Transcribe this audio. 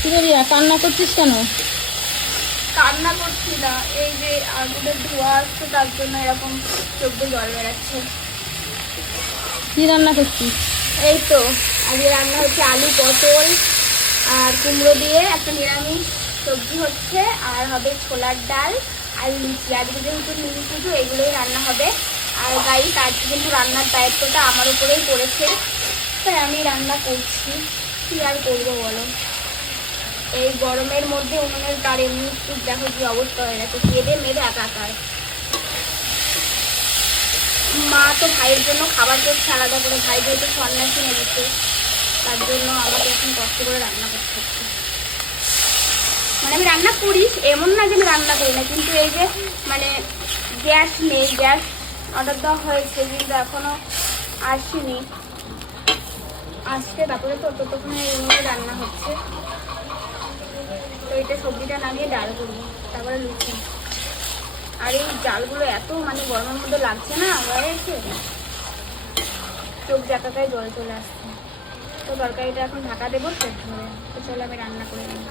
কি রে রিয়া, কান্না করছিস কেন? কান্না করছি না, এই যে আগুনের ধোঁয়া আসছে তার জন্য এরকম চোখ দিয়ে জল বেরাচ্ছে। কি রান্না করছিস? এই তো আজকে রান্না হচ্ছে আলু পটল আর কুমড়ো দিয়ে একটা নিরামিষ সবজি হচ্ছে, আর হবে ছোলার ডাল আর লুচি। আজকে যেহেতু নীল পুজো এগুলোই রান্না হবে। আর গাইস আজকে কিন্তু রান্নার দায়িত্বটা আমার উপরেই পড়েছে, তাই আমি রান্না করছি। কি আর করবো বলো, এই গরমের মধ্যে উনুনের তার এমনি খুব দেখো কি অবস্থা হয়ে গেছে, কেঁদে মেরে একাকার। মা তো ভাইয়ের জন্য খাবার করছে আলাদা করে, ভাই যেহেতু সন্ন্যাসী নেমেছে তার জন্য আমাকে এখন কষ্ট করে রান্না করতে হচ্ছে। মানে আমি রান্না করি, এমন না যে আমি রান্না করি না, কিন্তু এই যে মানে গ্যাস নেই, গ্যাস অর্ডার দেওয়া হয়েছে কিন্তু এখনো আসেনি, আসছে তারপরে তো ততক্ষণে এই রান্না হচ্ছে। তো এটা সবজিটা নামিয়ে ডাল করবো, তারপরে লুচি। আর এই ডালগুলো এত মানে গরমের মধ্যে লাগছে না, ঘরে এসে চোখ জাকাকায় জল চলে আসছে। তো তরকারিটা এখন ঢাকা দেবো সেদ্ধ হয়ে, তো চলে আমি রান্না করে নিই।